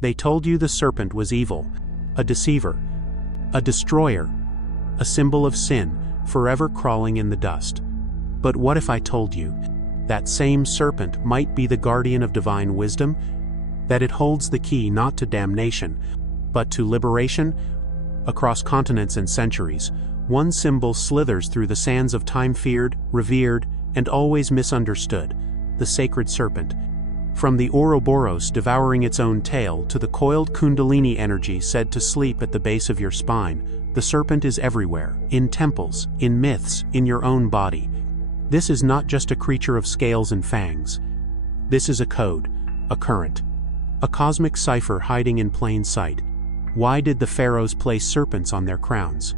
They told you the serpent was evil, a deceiver, a destroyer, a symbol of sin, forever crawling in the dust. But what if I told you that same serpent might be the guardian of divine wisdom, that it holds the key not to damnation, but to liberation? Across continents and centuries, one symbol slithers through the sands of time, feared, revered, and always misunderstood: the sacred serpent. From the ouroboros devouring its own tail to the coiled Kundalini energy said to sleep at the base of your spine, the serpent is everywhere, in temples, in myths, in your own body. This is not just a creature of scales and fangs. This is a code, a current, a cosmic cipher hiding in plain sight. Why did the pharaohs place serpents on their crowns?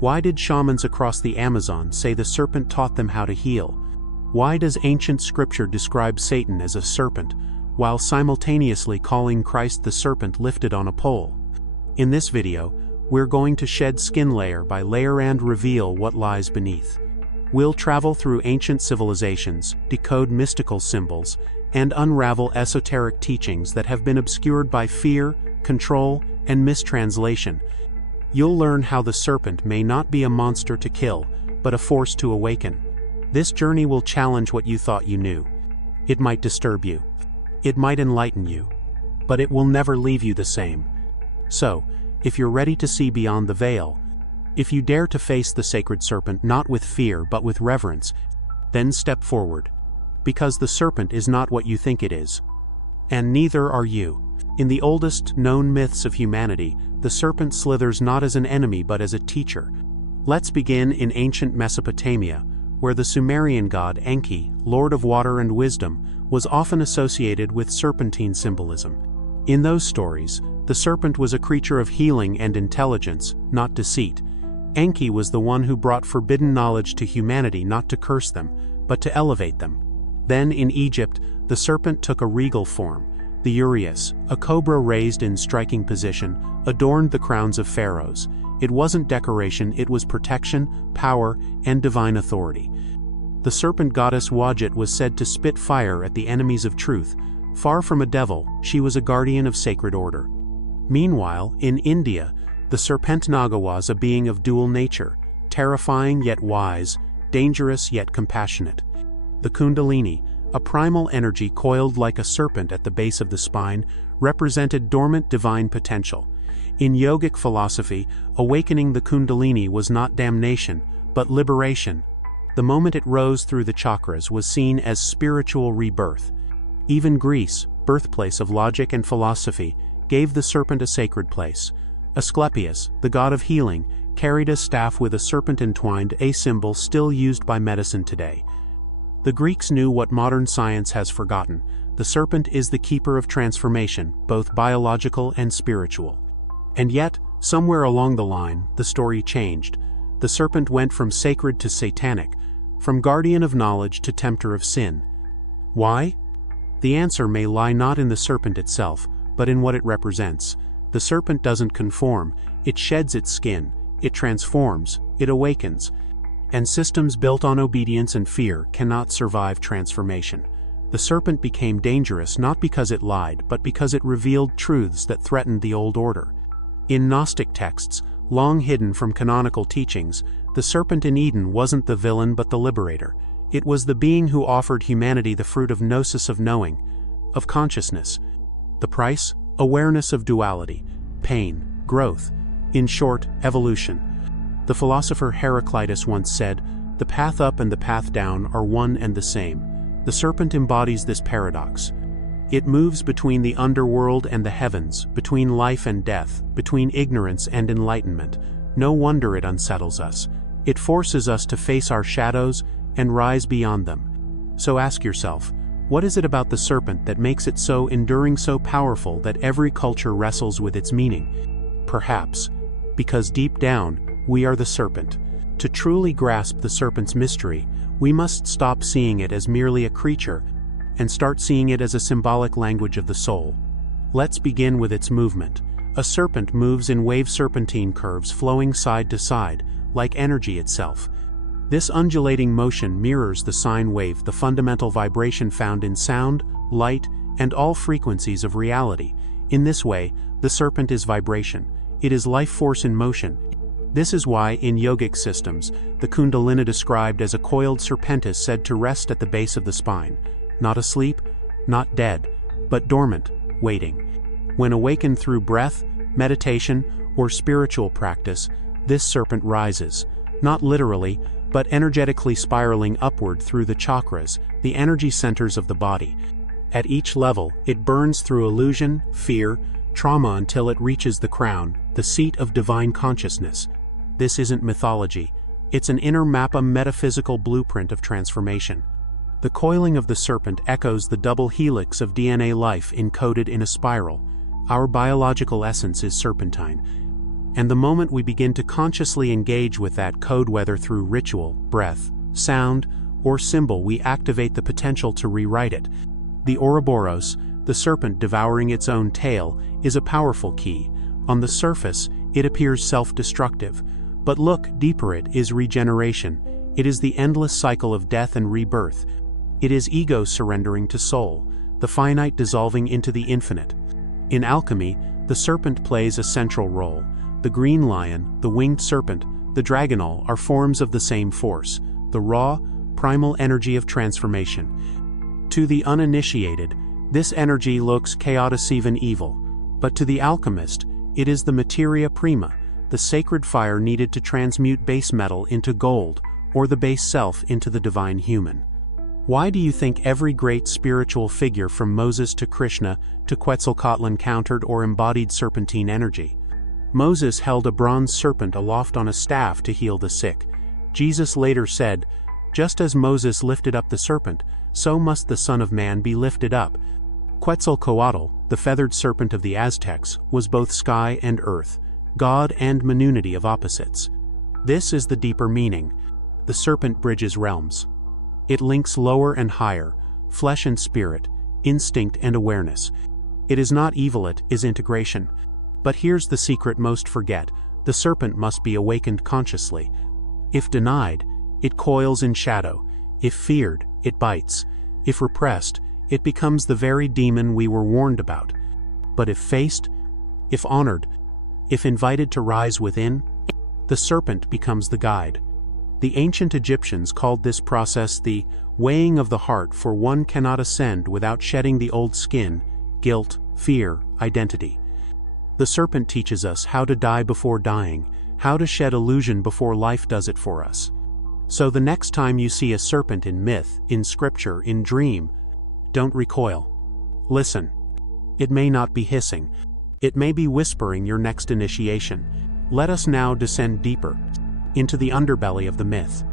Why did shamans across the Amazon say the serpent taught them how to heal? Why does ancient scripture describe Satan as a serpent, while simultaneously calling Christ the serpent lifted on a pole? In this video, we're going to shed skin layer by layer and reveal what lies beneath. We'll travel through ancient civilizations, decode mystical symbols, and unravel esoteric teachings that have been obscured by fear, control, and mistranslation. You'll learn how the serpent may not be a monster to kill, but a force to awaken. This journey will challenge what you thought you knew. It might disturb you. It might enlighten you. But it will never leave you the same. So, if you're ready to see beyond the veil, if you dare to face the sacred serpent not with fear but with reverence, then step forward. Because the serpent is not what you think it is. And neither are you. In the oldest known myths of humanity, the serpent slithers not as an enemy but as a teacher. Let's begin in ancient Mesopotamia, where the Sumerian god Enki, lord of water and wisdom, was often associated with serpentine symbolism. In those stories, the serpent was a creature of healing and intelligence, not deceit. Enki was the one who brought forbidden knowledge to humanity not to curse them, but to elevate them. Then in Egypt, the serpent took a regal form. The uraeus, a cobra raised in striking position, adorned the crowns of pharaohs. It wasn't decoration, it was protection, power, and divine authority. The serpent goddess Wadjet was said to spit fire at the enemies of truth. Far from a devil, she was a guardian of sacred order. Meanwhile, in India, the serpent naga was a being of dual nature, terrifying yet wise, dangerous yet compassionate. The Kundalini, a primal energy coiled like a serpent at the base of the spine, represented dormant divine potential. In yogic philosophy, awakening the Kundalini was not damnation, but liberation. The moment it rose through the chakras was seen as spiritual rebirth. Even Greece, birthplace of logic and philosophy, gave the serpent a sacred place. Asclepius, the god of healing, carried a staff with a serpent entwined, a symbol still used by medicine today. The Greeks knew what modern science has forgotten. The serpent is the keeper of transformation, both biological and spiritual. And yet, somewhere along the line, the story changed. The serpent went from sacred to satanic, from guardian of knowledge to tempter of sin. Why? The answer may lie not in the serpent itself, but in what it represents. The serpent doesn't conform, it sheds its skin, it transforms, it awakens. And systems built on obedience and fear cannot survive transformation. The serpent became dangerous not because it lied, but because it revealed truths that threatened the old order. In Gnostic texts, long hidden from canonical teachings, the serpent in Eden wasn't the villain but the liberator. It was the being who offered humanity the fruit of gnosis, of knowing, of consciousness. The price? Awareness of duality, pain, growth. In short, evolution. The philosopher Heraclitus once said, "The path up and the path down are one and the same." The serpent embodies this paradox. It moves between the underworld and the heavens, between life and death, between ignorance and enlightenment. No wonder it unsettles us. It forces us to face our shadows and rise beyond them. So ask yourself, what is it about the serpent that makes it so enduring, so powerful that every culture wrestles with its meaning? Perhaps because deep down, we are the serpent. To truly grasp the serpent's mystery, we must stop seeing it as merely a creature and start seeing it as a symbolic language of the soul. Let's begin with its movement. A serpent moves in wave serpentine curves flowing side to side, like energy itself. This undulating motion mirrors the sine wave, the fundamental vibration found in sound, light, and all frequencies of reality. In this way, the serpent is vibration. It is life force in motion. This is why, in yogic systems, the Kundalini described as a coiled serpent is said to rest at the base of the spine, not asleep, not dead, but dormant, waiting. When awakened through breath, meditation, or spiritual practice, this serpent rises, not literally, but energetically spiraling upward through the chakras, the energy centers of the body. At each level, it burns through illusion, fear, trauma until it reaches the crown, the seat of divine consciousness. This isn't mythology. It's an inner map, a metaphysical blueprint of transformation. The coiling of the serpent echoes the double helix of DNA life encoded in a spiral. Our biological essence is serpentine. And the moment we begin to consciously engage with that code, whether through ritual, breath, sound, or symbol, we activate the potential to rewrite it. The ouroboros, the serpent devouring its own tail, is a powerful key. On the surface, it appears self-destructive. But look deeper, it is regeneration. It is the endless cycle of death and rebirth. It is ego surrendering to soul, the finite dissolving into the infinite. In alchemy, the serpent plays a central role. The green lion, the winged serpent, the dragonol are forms of the same force, the raw, primal energy of transformation. To the uninitiated, this energy looks chaotic, even evil. But to the alchemist, it is the materia prima, the sacred fire needed to transmute base metal into gold, or the base self into the divine human. Why do you think every great spiritual figure from Moses to Krishna to Quetzalcoatl encountered or embodied serpentine energy? Moses held a bronze serpent aloft on a staff to heal the sick. Jesus later said, "Just as Moses lifted up the serpent, so must the Son of Man be lifted up." Quetzalcoatl, the feathered serpent of the Aztecs, was both sky and earth, God and manunity of opposites. This is the deeper meaning. The serpent bridges realms. It links lower and higher, flesh and spirit, instinct and awareness. It is not evil, it is integration. But here's the secret most forget: the serpent must be awakened consciously. If denied, it coils in shadow. If feared, it bites. If repressed, it becomes the very demon we were warned about. But if faced, if honored, if invited to rise within, the serpent becomes the guide. The ancient Egyptians called this process the weighing of the heart, for one cannot ascend without shedding the old skin, guilt, fear, identity. The serpent teaches us how to die before dying, how to shed illusion before life does it for us. So the next time you see a serpent in myth, in scripture, in dream, don't recoil. Listen. It may not be hissing. It may be whispering your next initiation. Let us now descend deeper, into the underbelly of the myth,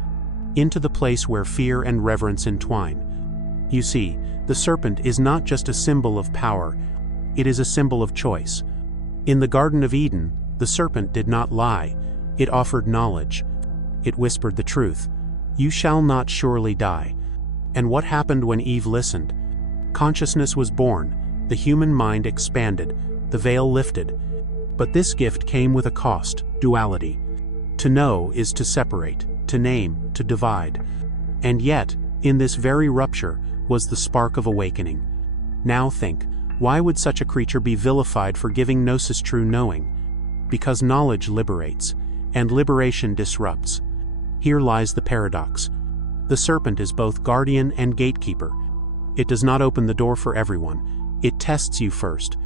into the place where fear and reverence entwine. You see, the serpent is not just a symbol of power, it is a symbol of choice. In the Garden of Eden, the serpent did not lie, it offered knowledge. It whispered the truth, "You shall not surely die." And what happened when Eve listened? Consciousness was born, the human mind expanded, the veil lifted. But this gift came with a cost: duality. To know is to separate, to name, to divide. And yet, in this very rupture, was the spark of awakening. Now think, why would such a creature be vilified for giving gnosis true knowing? Because knowledge liberates, and liberation disrupts. Here lies the paradox. The serpent is both guardian and gatekeeper. It does not open the door for everyone, it tests you first.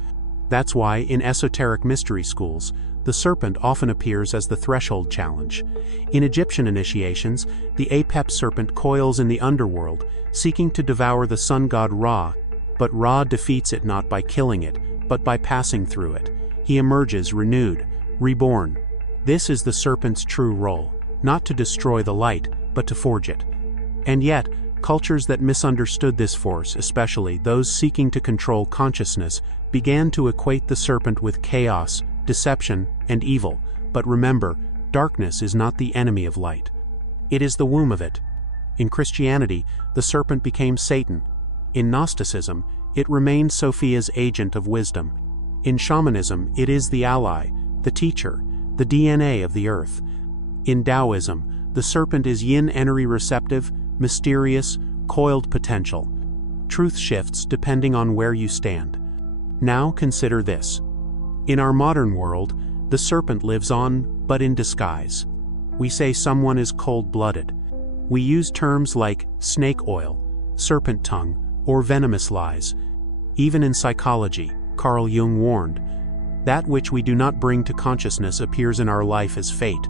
That's why, in esoteric mystery schools, the serpent often appears as the threshold challenge. In Egyptian initiations, the Apep serpent coils in the underworld, seeking to devour the sun god Ra, but Ra defeats it not by killing it, but by passing through it. He emerges renewed, reborn. This is the serpent's true role, not to destroy the light, but to forge it. And yet, cultures that misunderstood this force, especially those seeking to control consciousness, began to equate the serpent with chaos, deception, and evil. But remember, darkness is not the enemy of light. It is the womb of it. In Christianity, the serpent became Satan. In Gnosticism, it remained Sophia's agent of wisdom. In shamanism, it is the ally, the teacher, the DNA of the earth. In Taoism, the serpent is yin energy, receptive, mysterious, coiled potential. Truth shifts depending on where you stand. Now consider this. In our modern world, the serpent lives on, but in disguise. We say someone is cold-blooded. We use terms like snake oil, serpent tongue, or venomous lies. Even in psychology, Carl Jung warned, that which we do not bring to consciousness appears in our life as fate.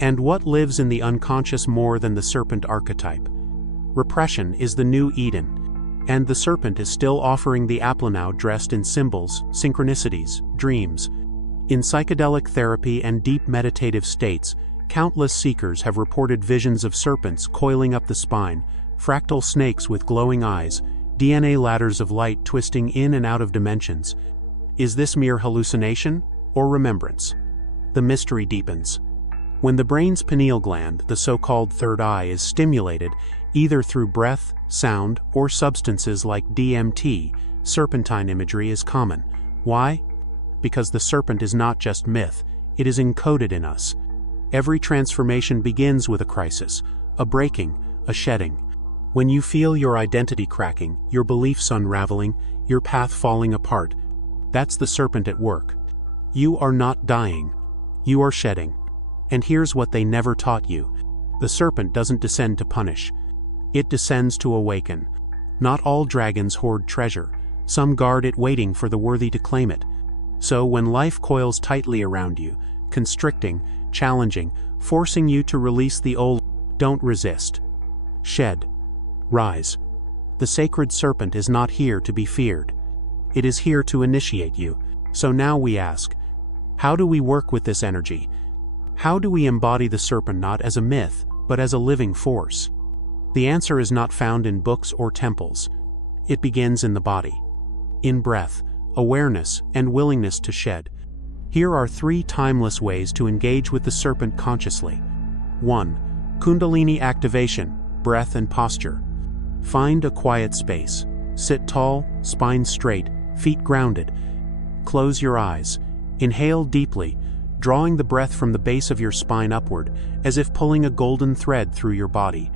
And what lives in the unconscious more than the serpent archetype? Repression is the new Eden, and the serpent is still offering the apple now dressed in symbols, synchronicities, dreams. In psychedelic therapy and deep meditative states, countless seekers have reported visions of serpents coiling up the spine, fractal snakes with glowing eyes, DNA ladders of light twisting in and out of dimensions. Is this mere hallucination or remembrance? The mystery deepens. When the brain's pineal gland, the so-called third eye, is stimulated, either through breath, sound, or substances like DMT, serpentine imagery is common. Why? Because the serpent is not just myth, it is encoded in us. Every transformation begins with a crisis, a breaking, a shedding. When you feel your identity cracking, your beliefs unraveling, your path falling apart, that's the serpent at work. You are not dying. You are shedding. And here's what they never taught you. The serpent doesn't descend to punish. It descends to awaken. Not all dragons hoard treasure. Some guard it waiting for the worthy to claim it. So when life coils tightly around you, constricting, challenging, forcing you to release the old, don't resist. Shed. Rise. The sacred serpent is not here to be feared. It is here to initiate you. So now we ask, how do we work with this energy? How do we embody the serpent not as a myth, but as a living force? The answer is not found in books or temples. It begins in the body. In breath, awareness, and willingness to shed. Here are 3 timeless ways to engage with the serpent consciously. 1. Kundalini activation, breath and posture. Find a quiet space. Sit tall, spine straight, feet grounded. Close your eyes. Inhale deeply, drawing the breath from the base of your spine upward, as if pulling a golden thread through your body.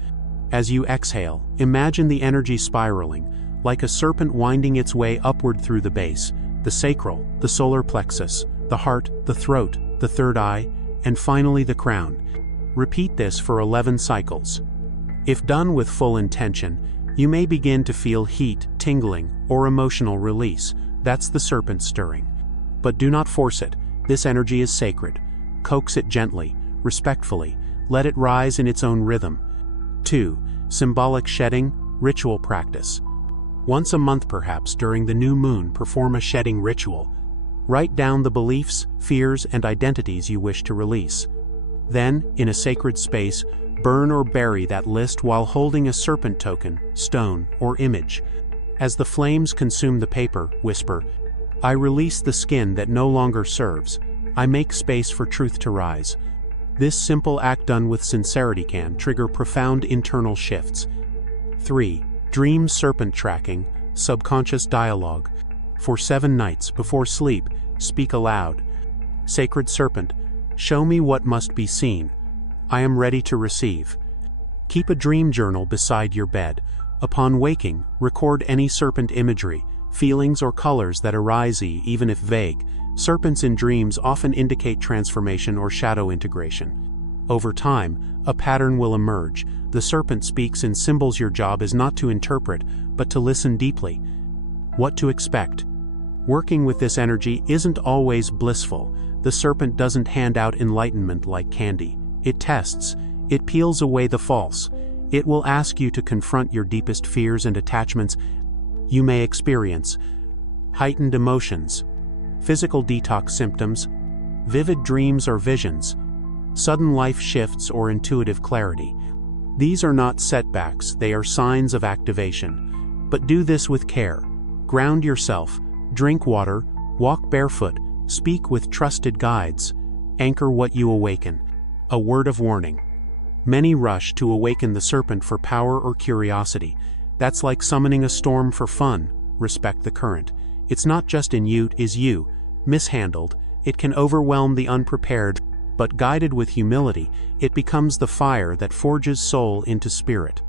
As you exhale, imagine the energy spiraling, like a serpent winding its way upward through the base, the sacral, the solar plexus, the heart, the throat, the third eye, and finally the crown. Repeat this for 11 cycles. If done with full intention, you may begin to feel heat, tingling, or emotional release. That's the serpent stirring. But do not force it. This energy is sacred. Coax it gently, respectfully. Let it rise in its own rhythm. 2. Symbolic shedding, ritual practice. Once a month perhaps during the new moon, perform a shedding ritual. Write down the beliefs, fears, and identities you wish to release. Then, in a sacred space, burn or bury that list while holding a serpent token, stone, or image. As the flames consume the paper, whisper, I release the skin that no longer serves. I make space for truth to rise. This simple act done with sincerity can trigger profound internal shifts. 3. Dream serpent tracking, subconscious dialogue. For 7 nights before sleep, speak aloud. Sacred serpent, show me what must be seen. I am ready to receive. Keep a dream journal beside your bed. Upon waking, record any serpent imagery, feelings or colors that arise, even if vague. Serpents in dreams often indicate transformation or shadow integration. Over time, a pattern will emerge. The serpent speaks in symbols. Your job is not to interpret, but to listen deeply. What to expect? Working with this energy isn't always blissful. The serpent doesn't hand out enlightenment like candy. It tests. It peels away the false. It will ask you to confront your deepest fears and attachments. You may experience heightened emotions, physical detox symptoms, vivid dreams or visions, sudden life shifts or intuitive clarity. These are not setbacks, they are signs of activation. But do this with care. Ground yourself, drink water, walk barefoot, speak with trusted guides. Anchor what you awaken. A word of warning. Many rush to awaken the serpent for power or curiosity. That's like summoning a storm for fun. Respect the current. It's not just in you, it is you. Mishandled, it can overwhelm the unprepared, but guided with humility, it becomes the fire that forges soul into spirit.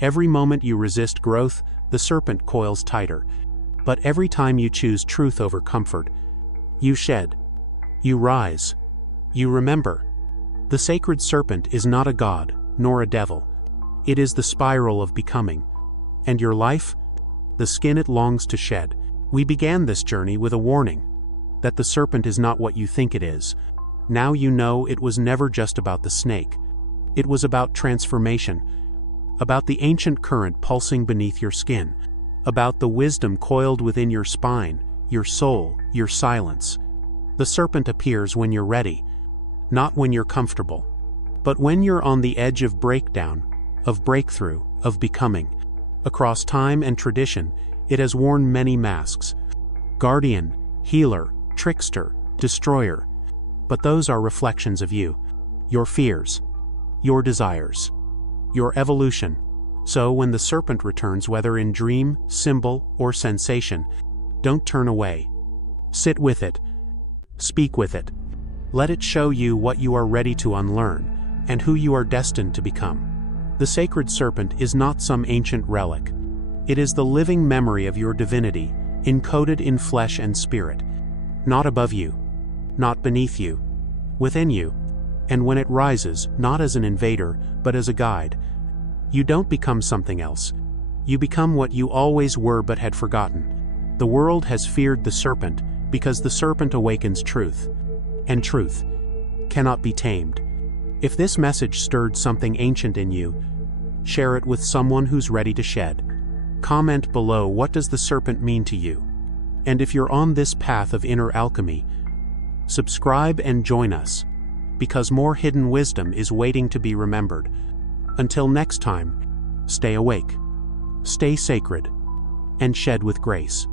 Every moment you resist growth, the serpent coils tighter. But every time you choose truth over comfort, you shed. You rise. You remember. The sacred serpent is not a god, nor a devil. It is the spiral of becoming. And your life? The skin it longs to shed. We began this journey with a warning that the serpent is not what you think it is. Now you know it was never just about the snake. It was about transformation, about the ancient current pulsing beneath your skin, about the wisdom coiled within your spine, your soul, your silence. The serpent appears when you're ready, not when you're comfortable, but when you're on the edge of breakdown, of breakthrough, of becoming. Across time and tradition, it has worn many masks: guardian, healer, trickster, destroyer. But those are reflections of you, your fears, your desires, your evolution. So when the serpent returns, whether in dream, symbol, or sensation, don't turn away. Sit with it. Speak with it. Let it show you what you are ready to unlearn, and who you are destined to become. The sacred serpent is not some ancient relic. It is the living memory of your divinity, encoded in flesh and spirit. Not above you, not beneath you, within you. And when it rises, not as an invader, but as a guide, you don't become something else. You become what you always were but had forgotten. The world has feared the serpent because the serpent awakens truth. And truth cannot be tamed. If this message stirred something ancient in you, share it with someone who's ready to shed. Comment below, what does the serpent mean to you? And if you're on this path of inner alchemy, subscribe and join us, because more hidden wisdom is waiting to be remembered. Until next time, stay awake, stay sacred, and shed with grace.